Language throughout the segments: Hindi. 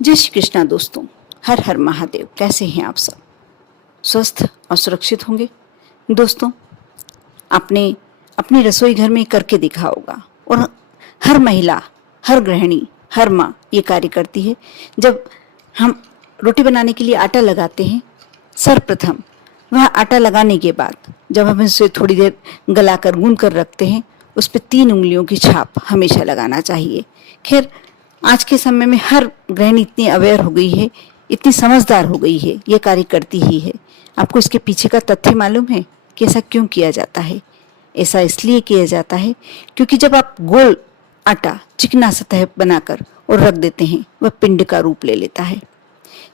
जय श्री कृष्णा दोस्तों। हर हर महादेव। कैसे हैं आप सब? स्वस्थ और सुरक्षित होंगे। दोस्तों, आपने अपनी रसोई घर में करके देखा होगा, और हर महिला, हर गृहिणी, हर माँ ये कार्य करती है। जब हम रोटी बनाने के लिए आटा लगाते हैं, सर्वप्रथम वह आटा लगाने के बाद जब हम इसे थोड़ी देर गलाकर गूंद कर रखते हैं, उस पर 3 उंगलियों की छाप हमेशा लगाना चाहिए। खैर, आज के समय में हर गृहिणी इतनी अवेयर हो गई है, इतनी समझदार हो गई है, ये कार्य करती ही है। आपको इसके पीछे का तथ्य मालूम है कि ऐसा क्यों किया जाता है? ऐसा इसलिए किया जाता है क्योंकि जब आप गोल आटा चिकना सतह बनाकर और रख देते हैं, वह पिंड का रूप ले लेता है।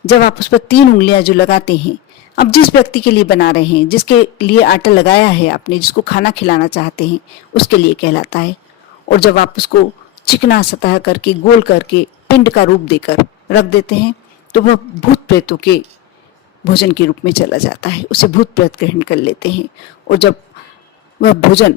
जब आप उस पर 3 उंगलियां जो लगाते हैं, अब जिस व्यक्ति के लिए बना रहे हैं, जिसके लिए आटा लगाया है आपने, जिसको खाना खिलाना चाहते हैं, उसके लिए कहलाता है। और जब आप उसको चिकना सतह करके गोल करके पिंड का रूप देकर रख देते हैं, तो वह भूत प्रेतों के भोजन के रूप में चला जाता है। उसे भूत प्रेत ग्रहण कर लेते हैं। और जब वह भोजन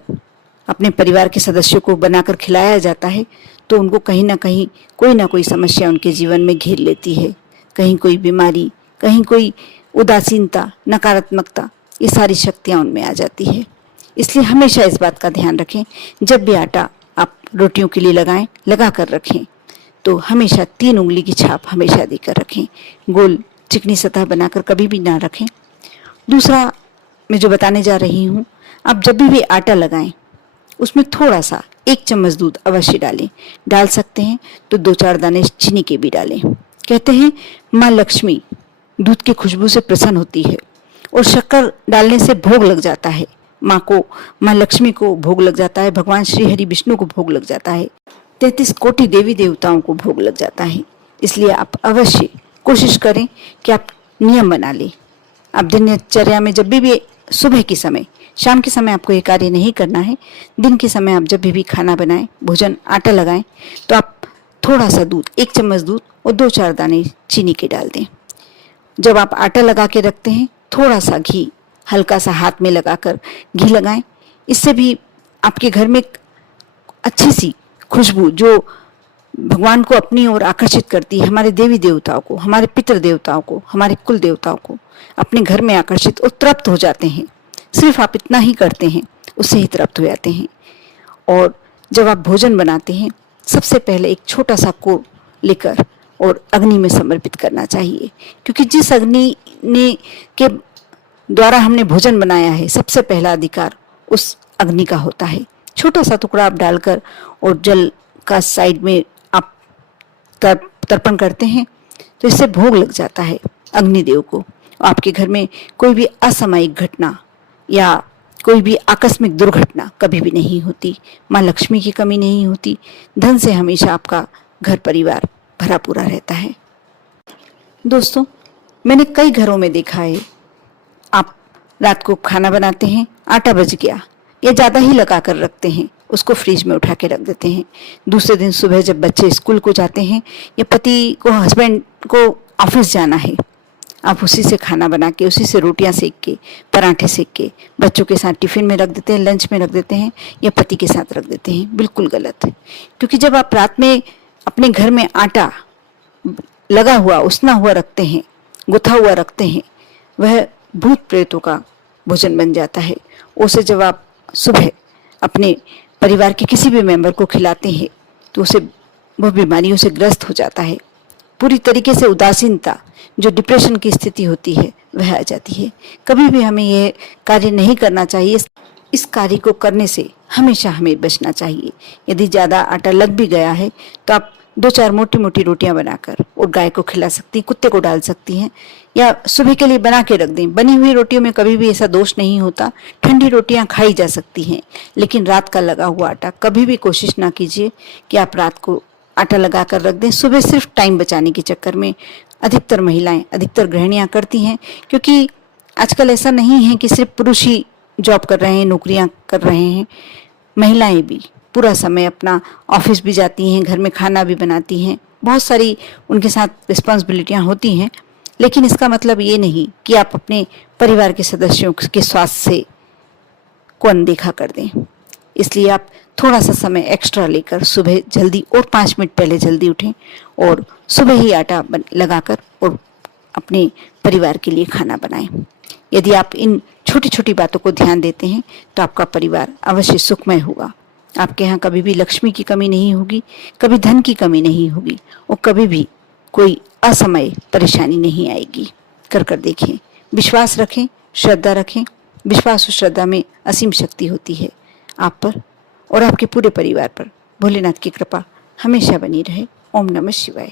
अपने परिवार के सदस्यों को बनाकर खिलाया जाता है, तो उनको कहीं ना कोई समस्या उनके जीवन में घेर लेती है। कहीं कोई बीमारी, कहीं कोई उदासीनता, नकारात्मकता, ये सारी शक्तियाँ उनमें आ जाती है। इसलिए हमेशा इस बात का ध्यान रखें, जब भी आटा आप रोटियों के लिए लगा कर रखें, तो हमेशा 3 उंगली की छाप हमेशा देकर रखें। गोल चिकनी सतह बनाकर कभी भी ना रखें। दूसरा मैं जो बताने जा रही हूँ, आप जब भी आटा लगाएं, उसमें थोड़ा सा 1 चम्मच दूध अवश्य डालें। डाल सकते हैं तो 2-4 दाने चीनी के भी डालें। कहते हैं माँ लक्ष्मी दूध की खुशबू से प्रसन्न होती है, और शक्कर डालने से भोग लग जाता है। माँ लक्ष्मी को भोग लग जाता है, भगवान श्री हरि विष्णु को भोग लग जाता है, 33 कोटि देवी देवताओं को भोग लग जाता है। इसलिए आप अवश्य कोशिश करें कि आप नियम बना लें। आप दिनचर्या में जब भी सुबह के समय, शाम के समय आपको ये कार्य नहीं करना है। दिन के समय आप जब भी खाना बनाएं, भोजन आटा लगाएं, तो आप थोड़ा सा दूध, 1 चम्मच दूध और 2-4 दाने चीनी के डाल दें। जब आप आटा लगा के रखते हैं, थोड़ा सा घी हल्का सा हाथ में लगाकर घी लगाएं। इससे भी आपके घर में अच्छी सी खुशबू जो भगवान को अपनी ओर आकर्षित करती है, हमारे देवी देवताओं को, हमारे पितृ देवताओं को, हमारे कुल देवताओं को अपने घर में आकर्षित और तृप्त हो जाते हैं। सिर्फ आप इतना ही करते हैं, उससे ही तृप्त हो जाते हैं। और जब आप भोजन बनाते हैं, सबसे पहले एक छोटा सा को लेकर और अग्नि में समर्पित करना चाहिए, क्योंकि जिस अग्नि ने के द्वारा हमने भोजन बनाया है, सबसे पहला अधिकार उस अग्नि का होता है। छोटा सा टुकड़ा आप डालकर और जल का साइड में आप तर्पण करते हैं, तो इससे भोग लग जाता है अग्निदेव को। आपके घर में कोई भी असामयिक घटना या कोई भी आकस्मिक दुर्घटना कभी भी नहीं होती। माँ लक्ष्मी की कमी नहीं होती। धन से हमेशा आपका घर परिवार भरा पूरा रहता है। दोस्तों, मैंने कई घरों में देखा है, आप रात को खाना बनाते हैं, आटा बच गया या ज़्यादा ही लगा कर रखते हैं, उसको फ्रिज में उठा के रख देते हैं। दूसरे दिन सुबह जब बच्चे स्कूल को जाते हैं या पति को, हस्बैंड को ऑफिस जाना है, आप उसी से खाना बना के, उसी से रोटियां सेक के, पराठे सेक के बच्चों के साथ टिफिन में रख देते हैं, लंच में रख देते हैं या पति के साथ रख देते हैं। बिल्कुल गलत है। क्योंकि जब आप रात में अपने घर में आटा लगा हुआ, उसना हुआ रखते हैं, गुथा हुआ रखते हैं, वह भूत प्रेतों का भोजन बन जाता है। उसे जब आप सुबह अपने परिवार के किसी भी मेंबर को खिलाते हैं, तो उसे वह बीमारियों से ग्रस्त हो जाता है। पूरी तरीके से उदासीनता, जो डिप्रेशन की स्थिति होती है, वह आ जाती है। कभी भी हमें यह कार्य नहीं करना चाहिए। इस कार्य को करने से हमेशा हमें बचना चाहिए। यदि ज़्यादा आटा लग भी गया है, तो आप 2-4 मोटी मोटी रोटियां बनाकर और गाय को खिला सकती हैं, कुत्ते को डाल सकती हैं, या सुबह के लिए बना के रख दें। बनी हुई रोटियों में कभी भी ऐसा दोष नहीं होता। ठंडी रोटियां खाई जा सकती हैं, लेकिन रात का लगा हुआ आटा कभी भी कोशिश ना कीजिए कि आप रात को आटा लगा कर रख दें। सुबह सिर्फ टाइम बचाने के चक्कर में अधिकतर महिलाएं, अधिकतर गृहिणियां करती हैं, क्योंकि आजकल ऐसा नहीं है कि सिर्फ पुरुष ही जॉब कर रहे हैं, नौकरियां कर रहे हैं। महिलाएं भी पूरा समय अपना ऑफिस भी जाती हैं, घर में खाना भी बनाती हैं, बहुत सारी उनके साथ रिस्पॉन्सिबिलिटियां होती हैं। लेकिन इसका मतलब ये नहीं कि आप अपने परिवार के सदस्यों के स्वास्थ्य से को अनदेखा कर दें। इसलिए आप थोड़ा सा समय एक्स्ट्रा लेकर सुबह जल्दी और 5 मिनट पहले जल्दी उठें और सुबह ही आटा लगाकर और अपने परिवार के लिए खाना बनाएं। यदि आप इन छोटी छोटी बातों को ध्यान देते हैं तो आपका परिवार अवश्य सुखमय होगा। आपके यहाँ कभी भी लक्ष्मी की कमी नहीं होगी, कभी धन की कमी नहीं होगी और कभी भी कोई असमय परेशानी नहीं आएगी। कर देखें, विश्वास रखें, श्रद्धा रखें। विश्वास और श्रद्धा में असीम शक्ति होती है। आप पर और आपके पूरे परिवार पर भोलेनाथ की कृपा हमेशा बनी रहे। ओम नमः शिवाय।